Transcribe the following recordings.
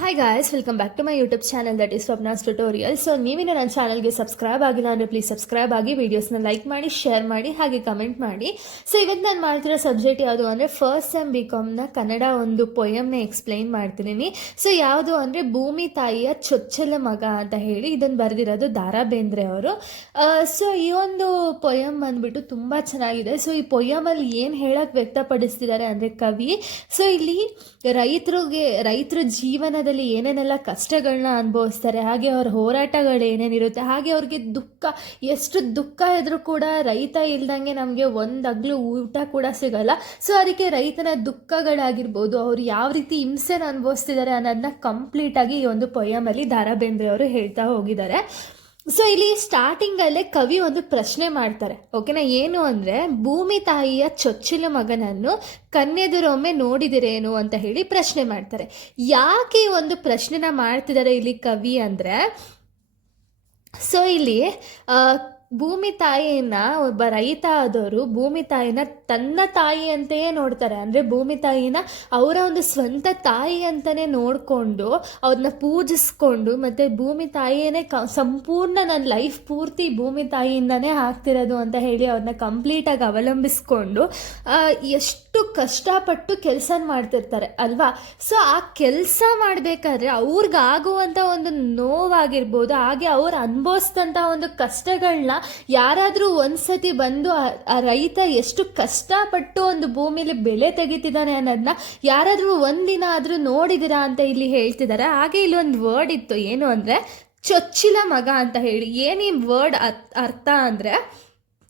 Hi guys welcome back to my YouTube channel that is Swapna's tutorial so ನೀವಿನ ನನ್ನ ಚಾನಲ್ಗೆ subscribe ಆಗಿಲ್ಲ ಅಂದರೆ please subscribe ಆಗಿ ವೀಡಿಯೋಸ್ನ ಲೈಕ್ ಮಾಡಿ ಶೇರ್ ಮಾಡಿ, ಹಾಗೆ ಕಮೆಂಟ್ ಮಾಡಿ. ಸೊ ಇವತ್ತು ನಾನು ಮಾಡ್ತಿರೋ ಸಬ್ಜೆಕ್ಟ್ ಯಾವುದು ಅಂದರೆ ಫಸ್ಟ್ ಸೆಮ್ ಬಿ ಕಾಮ್ನ ಕನ್ನಡ ಒಂದು ಪೊಯಮ್ನ ಎಕ್ಸ್ಪ್ಲೈನ್ ಮಾಡ್ತಿದ್ದೀನಿ. ಸೊ ಯಾವುದು ಅಂದರೆ ಭೂಮಿ ತಾಯಿಯ ಚೊಚ್ಚಲ ಮಗ ಅಂತ ಹೇಳಿ ಇದನ್ನು ಬರೆದಿರೋದು ದಾರಾ ಬೇಂದ್ರೆ ಅವರು ಸೊ ಈ ಒಂದು ಪೊಯಮ್ ಬಂದ್ಬಿಟ್ಟು ತುಂಬ ಚೆನ್ನಾಗಿದೆ. ಸೊ ಈ ಪೊಯಮಲ್ಲಿ ಏನು ಹೇಳಕ್ಕೆ ವ್ಯಕ್ತಪಡಿಸ್ತಿದ್ದಾರೆ ಅಂದರೆ ಕವಿ. ಸೊ ಇಲ್ಲಿ ರೈತರಿಗೆ, ರೈತರ ಜೀವನದಲ್ಲಿ ಏನೇನೆಲ್ಲ ಕಷ್ಟಗಳನ್ನ ಅನುಭವಿಸ್ತಾರೆ, ಹಾಗೆ ಅವ್ರ ಹೋರಾಟಗಳು ಏನೇನಿರುತ್ತೆ, ಹಾಗೆ ಅವ್ರಿಗೆ ದುಃಖ, ಎಷ್ಟು ದುಃಖ ಇದ್ರೂ ಕೂಡ ರೈತ ಇಲ್ದಂಗೆ ನಮಗೆ ಒಂದು ಊಟ ಕೂಡ ಸಿಗಲ್ಲ. ಸೊ ಅದಕ್ಕೆ ರೈತನ ದುಃಖಗಳಾಗಿರ್ಬೋದು, ಅವ್ರು ಯಾವ ರೀತಿ ಹಿಂಸೆನ ಅನುಭವಿಸ್ತಿದ್ದಾರೆ ಅನ್ನೋದನ್ನ ಕಂಪ್ಲೀಟಾಗಿ ಈ ಒಂದು ಪೊಯಮಲ್ಲಿ ದಾರಾ ಬೇಂದ್ರೆ ಅವರು ಹೇಳ್ತಾ ಹೋಗಿದ್ದಾರೆ. ಸೊ ಇಲ್ಲಿ ಸ್ಟಾರ್ಟಿಂಗಲ್ಲೇ ಕವಿ ಒಂದು ಪ್ರಶ್ನೆ ಮಾಡ್ತಾರೆ. ಓಕೆನಾ ಏನು ಅಂದರೆ, ಭೂಮಿ ತಾಯಿಯ ಚೊಚ್ಚಲ ಮಗನನ್ನು ಕನ್ಯೆದುರೊಮ್ಮೆ ನೋಡಿದಿರೇನು ಅಂತ ಹೇಳಿ ಪ್ರಶ್ನೆ ಮಾಡ್ತಾರೆ. ಯಾಕೆ ಒಂದು ಪ್ರಶ್ನೆನ ಮಾಡ್ತಿದ್ದಾರೆ ಇಲ್ಲಿ ಕವಿ ಅಂದರೆ ಸೊ ಇಲ್ಲಿ ಭೂಮಿ ತಾಯಿಯನ್ನ ಒಬ್ಬ ರೈತ ಆದವರು, ಭೂಮಿ ತಾಯಿನ ತನ್ನ ತಾಯಿ ಅಂತೆಯೇ ನೋಡ್ತಾರೆ. ಅಂದರೆ ಭೂಮಿ ತಾಯಿನ ಅವರ ಒಂದು ಸ್ವಂತ ತಾಯಿ ಅಂತಲೇ ನೋಡಿಕೊಂಡು ಅವ್ರನ್ನ ಪೂಜಿಸ್ಕೊಂಡು ಮತ್ತು ಭೂಮಿ ತಾಯಿಯೇ ಕ, ಸಂಪೂರ್ಣ ನನ್ನ ಲೈಫ್ ಪೂರ್ತಿ ಭೂಮಿ ತಾಯಿಯಿಂದನೇ ಆಗ್ತಿರೋದು ಅಂತ ಹೇಳಿ ಅವ್ರನ್ನ ಕಂಪ್ಲೀಟಾಗಿ ಅವಲಂಬಿಸ್ಕೊಂಡು ಎಷ್ಟು ಕಷ್ಟಪಟ್ಟು ಕೆಲಸ ಮಾಡ್ತಿರ್ತಾರೆ ಅಲ್ವಾ? ಸೊ ಆ ಕೆಲಸ ಮಾಡಬೇಕಾದ್ರೆ ಅವ್ರಿಗಾಗುವಂಥ ಒಂದು ನೋವಾಗಿರ್ಬೋದು, ಹಾಗೆ ಅವ್ರು ಅನುಭವಿಸಿದಂಥ ಒಂದು ಕಷ್ಟಗಳನ್ನ ಯಾರಾದರೂ ಒಂದ್ಸತಿ ಬಂದು ಆ- ರೈತ ಎಷ್ಟು ಕಷ್ಟಪಟ್ಟು ಒಂದು ಭೂಮಿಲಿ ಬೆಳೆ ತೆಗಿತಿದ್ದಾನೆ ಅನ್ನೋದನ್ನ ಯಾರಾದರೂ ಒಂದಿನ ಆದರೂ ನೋಡಿದಿರಾ ಅಂತ ಇಲ್ಲಿ ಹೇಳ್ತಿದ್ದಾರೆ ಹಾಗೆ ಇಲ್ಲಿ ಒಂದು ವರ್ಡ್ ಇತ್ತು, ಏನು ಅಂದರೆ ಚೊಚ್ಚಿಲ ಮಗ ಅಂತ ಹೇಳಿ. ಏನು ವರ್ಡ್ ಅರ್ಥ ಅಂದರೆ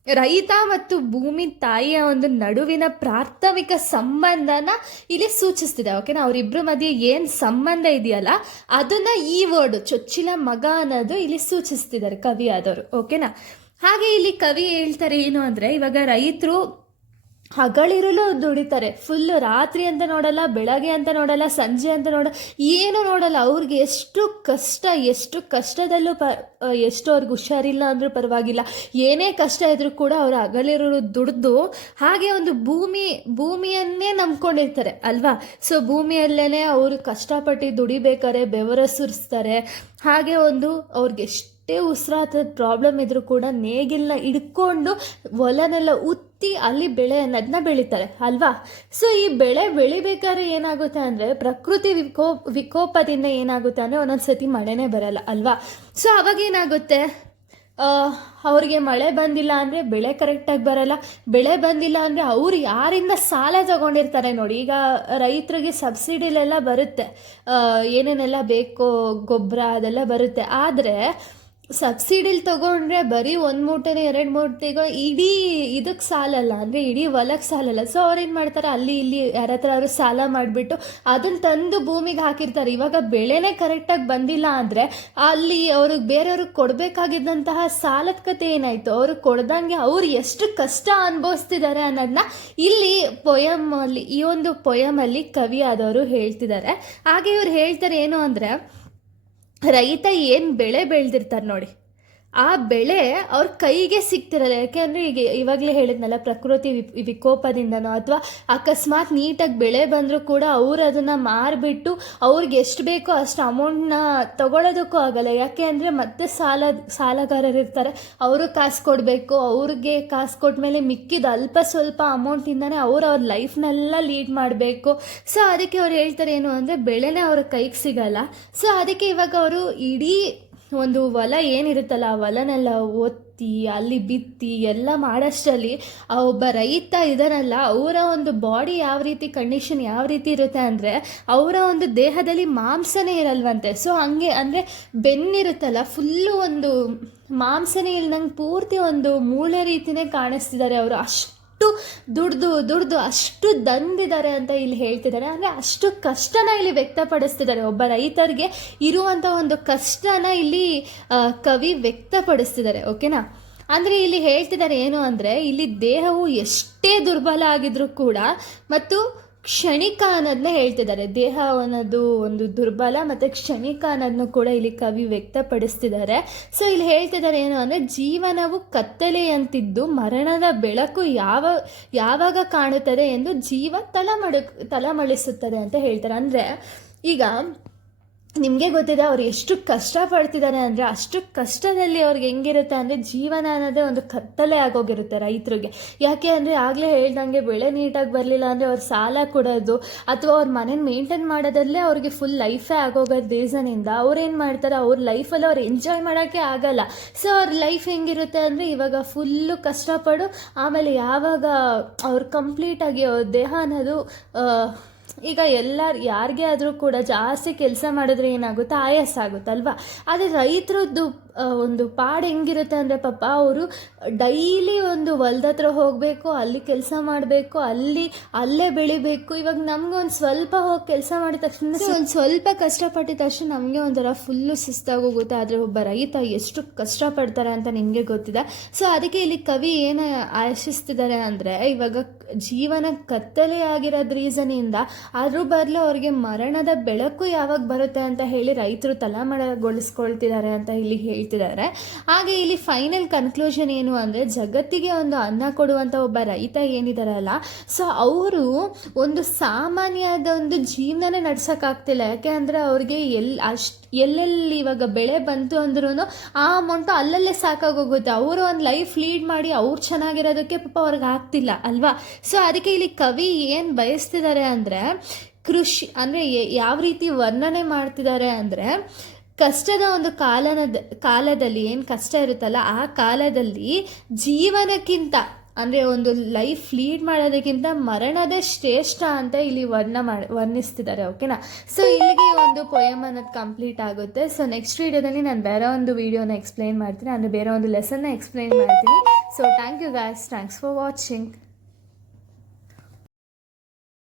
ರೈತ ಮತ್ತು ಭೂಮಿ ತಾಯಿಯ ಒಂದು ನಡುವಿನ ಪ್ರಾಥಮಿಕ ಸಂಬಂಧನ ಇಲ್ಲಿ ಸೂಚಿಸ್ತಿದೆ. ಓಕೆನಾ? ಅವರಿಬ್ಬರ ಮಧ್ಯೆ ಏನು ಸಂಬಂಧ ಇದೆಯಲ್ಲ, ಅದನ್ನು ಈ ವರ್ಡ್ ಚೊಚ್ಚಿಲ ಮಗ ಅನ್ನೋದು ಇಲ್ಲಿ ಸೂಚಿಸ್ತಿದ್ದಾರೆ ಕವಿ ಆದವರು ಓಕೆನಾ? ಹಾಗೆ ಇಲ್ಲಿ ಕವಿ ಹೇಳ್ತಾರೆ ಏನು ಅಂದರೆ, ಇವಾಗ ರೈತರು ಹಗಳಿರಲು ದುಡಿತಾರೆ. ಫುಲ್ಲು ರಾತ್ರಿ ಅಂತ ನೋಡಲ್ಲ, ಬೆಳಗ್ಗೆ ಅಂತ ನೋಡಲ್ಲ, ಸಂಜೆ ಅಂತ ನೋಡ, ಏನು ನೋಡಲ್ಲ. ಅವ್ರಿಗೆ ಎಷ್ಟು ಕಷ್ಟ, ಎಷ್ಟು ಕಷ್ಟದಲ್ಲೂ ಪ ಎಷ್ಟು ಅವ್ರಿಗೆ ಹುಷಾರಿಲ್ಲ ಅಂದರೂ ಪರವಾಗಿಲ್ಲ. ಏನೇ ಕಷ್ಟ ಇದ್ರೂ ಕೂಡ ಅವರು ಅಗಲಿರೋರು ದುಡ್ದು ಹಾಗೆ ಒಂದು ಭೂಮಿ, ಭೂಮಿಯನ್ನೇ ನಂಬ್ಕೊಂಡಿರ್ತಾರೆ, ಅಲ್ವಾ? ಸೊ ಭೂಮಿಯಲ್ಲೇ ಅವರು ಕಷ್ಟಪಟ್ಟು ದುಡಿಬೇಕಾದ್ರೆ ಬೆವರ ಸುರಿಸ್ತಾರೆ. ಹಾಗೆ ಒಂದು ಅವ್ರಿಗೆ ಎಷ್ಟೇ ಉಸಿರಾಟದ ಪ್ರಾಬ್ಲಮ್ ಇದ್ದರೂ ಕೂಡ ನೇಗಿಲ್ನ ಹಿಡ್ಕೊಂಡು ಹೊಲನೆಲ್ಲ ಉತ್ತಿ ಅಲ್ಲಿ ಬೆಳೆ ಅನ್ನೋದನ್ನ ಬೆಳಿತಾರೆ, ಅಲ್ವಾ? ಸೊ ಈ ಬೆಳೆ ಬೆಳಿಬೇಕಾದ್ರೆ ಏನಾಗುತ್ತೆ ಅಂದರೆ ಪ್ರಕೃತಿ ವಿಕೋ ವಿಕೋಪದಿಂದ ಏನಾಗುತ್ತೆ ಅಂದರೆ ಒಂದೊಂದು ಸತಿ ಮಳೆನೇ ಬರಲ್ಲ, ಅಲ್ವಾ? ಸೊ ಅವಾಗ ಏನಾಗುತ್ತೆ? ಆ, ಅವ್ರಿಗೆ ಮಳೆ ಬಂದಿಲ್ಲ ಅಂದರೆ ಬೆಳೆ ಕರೆಕ್ಟಾಗಿ ಬರಲ್ಲ. ಬೆಳೆ ಬಂದಿಲ್ಲ ಅಂದರೆ ಅವ್ರು ಯಾರಿಂದ ಸಾಲ ತಗೊಂಡಿರ್ತಾರೆ ನೋಡಿ. ಈಗ ರೈತರಿಗೆ ಸಬ್ಸಿಡಿಲೆಲ್ಲ ಬರುತ್ತೆ. ಏನೇನೆಲ್ಲ ಬೇಕೋ ಗೊಬ್ಬರ ಅದೆಲ್ಲ ಬರುತ್ತೆ. ಆದರೆ ಸಬ್ಸಿಡಿಲಿ ತಗೊಂಡ್ರೆ ಬರೀ ಒಂದು ಮೂಟೆನೇ ಎರಡು ಮೂಟೆಗೋ ಇಡೀ ಇದಕ್ಕೆ ಸಾಲಲ್ಲ, ಅಂದರೆ ಇಡೀ ಹೊಲಕ್ಕೆ ಸಾಲಲ್ಲ. ಸೊ ಅವ್ರೇನು ಮಾಡ್ತಾರೆ? ಅಲ್ಲಿ ಇಲ್ಲಿ ಯಾರ ಹತ್ರ ಸಾಲ ಮಾಡಿಬಿಟ್ಟು ಅದನ್ನು ತಂದು ಭೂಮಿಗೆ ಹಾಕಿರ್ತಾರೆ. ಇವಾಗ ಬೆಳೆನೇ ಕರೆಕ್ಟಾಗಿ ಬಂದಿಲ್ಲ ಅಂದರೆ ಅಲ್ಲಿ ಅವ್ರಿಗೆ ಬೇರೆಯವ್ರಿಗೆ ಕೊಡಬೇಕಾಗಿದ್ದಂತಹ ಸಾಲದ ಕತೆ ಏನಾಯಿತು? ಅವ್ರಿಗೆ ಕೊಡ್ದಂಗೆ ಅವ್ರು ಎಷ್ಟು ಕಷ್ಟ ಅನುಭವಿಸ್ತಿದ್ದಾರೆ ಅನ್ನೋದನ್ನ ಇಲ್ಲಿ ಪೊಯಮಲ್ಲಿ ಈ ಒಂದು ಪೊಯಮಲ್ಲಿ ಕವಿ ಆದವರು ಹೇಳ್ತಿದ್ದಾರೆ. ಹಾಗೆ ಇವ್ರು ಹೇಳ್ತಾರೆ ಏನು ಅಂದರೆ ರೈತ ಏನು ಬೆಳೆ ಬೆಳೆದಿರ್ತಾರೆ ನೋಡಿ. ಆ ಬೆಳೆ ಅವ್ರ ಕೈಗೆ ಸಿಗ್ತಿರಲ್ಲ. ಯಾಕೆಂದರೆ ಈಗ ಇವಾಗಲೇ ಹೇಳಿದ್ನಲ್ಲ, ಪ್ರಕೃತಿ ವಿಕೋಪದಿಂದನೋ ಅಥವಾ ಅಕಸ್ಮಾತ್ ನೀಟಾಗಿ ಬೆಳೆ ಬಂದರೂ ಕೂಡ ಅವ್ರು ಅದನ್ನು ಮಾರಿಬಿಟ್ಟು ಅವ್ರಿಗೆ ಎಷ್ಟು ಬೇಕೋ ಅಷ್ಟು ಅಮೌಂಟ್ನ ತಗೊಳ್ಳೋದಕ್ಕೂ ಆಗಲ್ಲ. ಯಾಕೆ ಅಂದರೆ ಮತ್ತೆ ಸಾಲ, ಸಾಲಗಾರರು ಇರ್ತಾರೆ. ಅವರು ಕಾಸು ಕೊಡಬೇಕು, ಅವ್ರಿಗೆ ಕಾಸು ಕೊಟ್ಮೇಲೆ ಮಿಕ್ಕಿದ ಅಲ್ಪ ಸ್ವಲ್ಪ ಅಮೌಂಟಿಂದನೇ ಅವ್ರು ಅವ್ರ ಲೈಫ್ನೆಲ್ಲ ಲೀಡ್ ಮಾಡಬೇಕು. ಸೊ ಅದಕ್ಕೆ ಅವ್ರು ಹೇಳ್ತಾರೆ ಏನು ಅಂದರೆ, ಬೆಳೆನೇ ಅವ್ರ ಕೈಗೆ ಸಿಗಲ್ಲ. ಸೊ ಅದಕ್ಕೆ ಇವಾಗ ಅವರು ಇಡೀ ಒಂದು ಹೊಲ ಏನಿರುತ್ತಲ್ಲ, ಆ ಹೊಲನೆಲ್ಲ ಒತ್ತಿ, ಅಲ್ಲಿ ಬಿತ್ತಿ, ಎಲ್ಲ ಮಾಡೋಷ್ಟರಲ್ಲಿ ಆ ಒಬ್ಬ ರೈತ ಇದನ್ನಲ್ಲ ಅವರ ಒಂದು ಬಾಡಿ ಯಾವ ರೀತಿ ಕಂಡೀಷನ್ ಯಾವ ರೀತಿ ಇರುತ್ತೆ ಅಂದರೆ, ಅವರ ಒಂದು ದೇಹದಲ್ಲಿ ಮಾಂಸನೇ ಇರಲ್ವಂತೆ. ಸೊ ಹಂಗೆ ಅಂದರೆ ಬೆನ್ನಿರುತ್ತಲ್ಲ ಫುಲ್ಲು ಒಂದು ಮಾಂಸನೇ ನಂಗೆ ಪೂರ್ತಿ ಒಂದು ಮೂಳೆ ರೀತಿನೇ ಕಾಣಿಸ್ತಿದ್ದಾರೆ ಅವರು. ಅಷ್ಟು ದುಡ್ದು ದುಡ್ದು ಅಷ್ಟು ದಂದಿದ್ದಾರೆ ಅಂತ ಇಲ್ಲಿ ಹೇಳ್ತಿದ್ದಾರೆ. ಅಂದರೆ ಅಷ್ಟು ಕಷ್ಟನ ಇಲ್ಲಿ ವ್ಯಕ್ತಪಡಿಸ್ತಿದ್ದಾರೆ. ಒಬ್ಬ ರೈತರಿಗೆ ಇರುವಂಥ ಒಂದು ಕಷ್ಟನ ಇಲ್ಲಿ ಕವಿ ವ್ಯಕ್ತಪಡಿಸ್ತಿದ್ದಾರೆ. ಓಕೆನಾ? ಅಂದರೆ ಇಲ್ಲಿ ಹೇಳ್ತಿದ್ದಾರೆ ಏನು ಅಂದರೆ, ಇಲ್ಲಿ ದೇಹವು ಎಷ್ಟೇ ದುರ್ಬಲ ಆಗಿದ್ರೂ ಕೂಡ, ಮತ್ತು ಕ್ಷಣಿಕ ಅನ್ನೋದನ್ನ ಹೇಳ್ತಿದ್ದಾರೆ. ದೇಹ ಅನ್ನೋದು ಒಂದು ದುರ್ಬಲ ಮತ್ತು ಕ್ಷಣಿಕ ಅನ್ನೋದನ್ನು ಕೂಡ ಇಲ್ಲಿ ಕವಿ ವ್ಯಕ್ತಪಡಿಸ್ತಿದ್ದಾರೆ. ಸೊ ಇಲ್ಲಿ ಹೇಳ್ತಿದ್ದಾರೆ ಏನು ಅಂದರೆ, ಜೀವನವು ಕತ್ತಲೆಯಂತಿದ್ದು ಮರಣದ ಬೆಳಕು ಯಾವ, ಯಾವಾಗ ಕಾಣುತ್ತದೆ ಎಂದು ಜೀವ ತಲಮಡು, ತಲಮಳಿಸುತ್ತದೆ ಅಂತ ಹೇಳ್ತಾರೆ. ಅಂದರೆ, ಈಗ ನಿಮಗೆ ಗೊತ್ತಿದೆ ಅವ್ರು ಎಷ್ಟು ಕಷ್ಟ ಪಡ್ತಿದ್ದಾರೆ ಅಂದರೆ ಅಷ್ಟು ಕಷ್ಟದಲ್ಲಿ ಅವ್ರಿಗೆ ಹೆಂಗಿರುತ್ತೆ ಅಂದರೆ ಜೀವನ ಅನ್ನೋದೇ ಒಂದು ಕತ್ತಲೆ ಆಗೋಗಿರುತ್ತೆ ರೈತರಿಗೆ. ಯಾಕೆ ಅಂದರೆ ಆಗಲೇ ಹೇಳ್ದಂಗೆ ಬೆಳೆ ನೀಟಾಗಿ ಬರಲಿಲ್ಲ ಅಂದರೆ ಅವ್ರು ಸಾಲ ಕೊಡೋದು ಅಥವಾ ಅವ್ರ ಮನೇನ ಮೇಂಟೈನ್ ಮಾಡೋದಲ್ಲೇ ಅವ್ರಿಗೆ ಫುಲ್ ಲೈಫೇ ಆಗೋಗೋದು ರೀಸನಿಂದ ಅವ್ರೇನು ಮಾಡ್ತಾರೆ, ಅವ್ರ ಲೈಫಲ್ಲಿ ಅವ್ರು ಎಂಜಾಯ್ ಮಾಡೋಕ್ಕೆ ಆಗಲ್ಲ. ಸೊ ಅವ್ರ ಲೈಫ್ ಹೆಂಗಿರುತ್ತೆ ಅಂದರೆ ಇವಾಗ ಫುಲ್ಲು ಕಷ್ಟಪಡು ಆಮೇಲೆ ಯಾವಾಗ ಅವ್ರು ಕಂಪ್ಲೀಟಾಗಿ ಅವ್ರ ದೇಹ ಅನ್ನೋದು ಈಗ ಎಲ್ಲ ಯಾರಿಗೆ ಆದರೂ ಕೂಡ ಜಾಸ್ತಿ ಕೆಲಸ ಮಾಡಿದ್ರೆ ಏನಾಗುತ್ತೆ? ಆಯಾಸ ಆಗುತ್ತಲ್ವಾ ಆದರೆ ರೈತರದ್ದು ಒಂದು ಪಾಡು ಹೆಂಗಿರುತ್ತೆ ಅಂದರೆ ಪಾಪ ಅವರು ಡೈಲಿ ಒಂದು ಹೊಲ್ದ ಹತ್ರ ಹೋಗಬೇಕು, ಅಲ್ಲಿ ಕೆಲಸ ಮಾಡಬೇಕು, ಅಲ್ಲಿ, ಅಲ್ಲೇ ಬೆಳಿಬೇಕು. ಇವಾಗ ನಮ್ಗೆ ಒಂದು ಸ್ವಲ್ಪ ಹೋಗಿ ಕೆಲಸ ಮಾಡಿದ ತಕ್ಷಣ ಒಂದು ಸ್ವಲ್ಪ ಕಷ್ಟಪಟ್ಟಿದ ತಕ್ಷಣ ನಮಗೆ ಒಂಥರ ಫುಲ್ಲು ಸುಸ್ತಾಗಿ ಹೋಗುತ್ತೆ ಆದರೆ ಒಬ್ಬ ರೈತ ಎಷ್ಟು ಕಷ್ಟಪಡ್ತಾರೆ ಅಂತ ನಿಮಗೆ ಗೊತ್ತಿದೆ? ಸೊ, ಅದಕ್ಕೆ ಇಲ್ಲಿ ಕವಿ ಏನು ಆಶಿಸ್ತಿದ್ದಾರೆ ಅಂದರೆ, ಇವಾಗ ಜೀವನ ಕತ್ತಲೆಯಾಗಿರೋದು ರೀಸನಿಂದ ಅದ್ರ ಬದಲು ಅವ್ರಿಗೆ ಮರಣದ ಬೆಳಕು ಯಾವಾಗ ಬರುತ್ತೆ ಅಂತ ಹೇಳಿ ರೈತರು ತಲೆಮರೆಗೊಳಿಸ್ಕೊಳ್ತಿದ್ದಾರೆ ಅಂತ ಇಲ್ಲಿ ಹೇಳ್ತಿದ್ದಾರೆ. ಹಾಗೆ ಇಲ್ಲಿ ಫೈನಲ್ ಕನ್ಕ್ಲೂಷನ್ ಏನು ಅಂದರೆ ಜಗತ್ತಿಗೆ ಒಂದು ಅನ್ನ ಕೊಡುವಂಥ ಒಬ್ಬ ರೈತ ಏನಿದಾರಲ್ಲ ಸೊ ಅವರು ಒಂದು ಸಾಮಾನ್ಯದ ಒಂದು ಜೀವನನೇ ನಡ್ಸೋಕ್ಕಾಗ್ತಿಲ್ಲ. ಯಾಕೆ ಅಂದರೆ ಅವ್ರಿಗೆ ಎಲ್ಲಿ ಅಷ್ಟು ಎಲ್ಲೆಲ್ಲಿ ಇವಾಗ ಬೆಳೆ ಬಂತು ಅಂದ್ರೂ ಆ ಅಮೌಂಟು ಅಲ್ಲಲ್ಲೇ ಸಾಕಾಗೋಗುತ್ತೆ. ಅವರು ಒಂದು ಲೈಫ್ ಲೀಡ್ ಮಾಡಿ ಅವ್ರು ಚೆನ್ನಾಗಿರೋದಕ್ಕೆ ಪಾಪ ಅವ್ರಿಗೆ ಆಗ್ತಿಲ್ಲ, ಅಲ್ವಾ? ಸೊ ಅದಕ್ಕೆ ಇಲ್ಲಿ ಕವಿ ಏನು ಬಯಸ್ತಿದ್ದಾರೆ ಅಂದರೆ, ಕೃಷಿ ಅಂದರೆ ಯಾವ ರೀತಿ ವರ್ಣನೆ ಮಾಡ್ತಿದ್ದಾರೆ ಅಂದರೆ, ಕಷ್ಟದ ಒಂದು ಕಾಲನದ, ಕಾಲದಲ್ಲಿ ಏನು ಕಷ್ಟ ಇರುತ್ತಲ್ಲ, ಆ ಕಾಲದಲ್ಲಿ ಜೀವನಕ್ಕಿಂತ ಅಂದರೆ ಒಂದು ಲೈಫ್ ಲೀಡ್ ಮಾಡೋದಕ್ಕಿಂತ ಮರಣದೇ ಶ್ರೇಷ್ಠ ಅಂತ ಇಲ್ಲಿ ವರ್ಣ ಮಾಡಿ, ವರ್ಣಿಸ್ತಿದ್ದಾರೆ ಓಕೆನಾ ಸೊ ಇಲ್ಲಿಗೆ ಒಂದು ಪೊಯಮ್ ಅನ್ನೋದು ಕಂಪ್ಲೀಟ್ ಆಗುತ್ತೆ. ಸೊ ನೆಕ್ಸ್ಟ್ ವೀಡಿಯೋದಲ್ಲಿ ನಾನು ಬೇರೆ ಒಂದು ವೀಡಿಯೋನ ಎಕ್ಸ್ಪ್ಲೈನ್ ಮಾಡ್ತೀನಿ. ಅಂದರೆ ಬೇರೆ ಒಂದು ಲೆಸನ್ನ ಎಕ್ಸ್ಪ್ಲೈನ್ ಮಾಡ್ತೀನಿ. So thank you guys thanks for watching